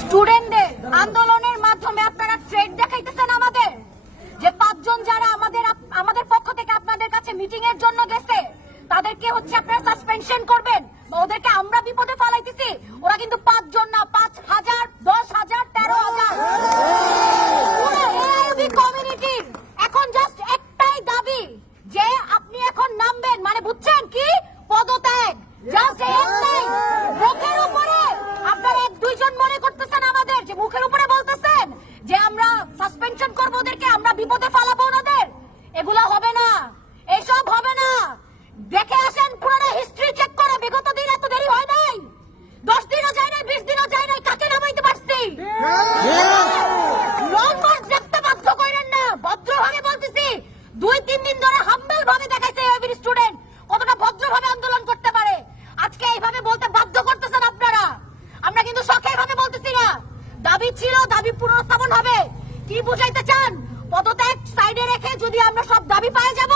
স্টুডেন্টদের আন্দোলনের মাধ্যমে আপনারা ট্রেড দেখাইতেছেন আমাদের? যে পাঁচজন যারা আমাদের আমাদের পক্ষ থেকে আপনাদের কাছে মিটিং এর জন্য গেছে, তাদেরকে হচ্ছে আপনারা সাসপেনশন করবেন ওদেরকে আমরা বিপদে এগুলা হবে না। এসব হবে না। দেখে আসেন, পুরোনো হিস্ট্রি চেক করে। বিগত দিন এত দেরি হয় নাই? দশ দিনও যায় নাই, বিশ দিনও যায় নাই, কাকে নামাইতে পারছি? দুই, তিন দিন ধরে স্টুডেন্ট কতটা ভদ্রভাবে আন্দোলন করতে পারে। আজকে এইভাবে বলতে বাধ্য করতেছেন আপনারা। আমরা কিন্তু বলতেছি না। দাবি ছিল, দাবি পুনরুত্থাপন হবে। কি বুঝাইতে চান? পদত্যাগ সাইডে রেখে যদি আমরা সব দাবি পায়ে যাব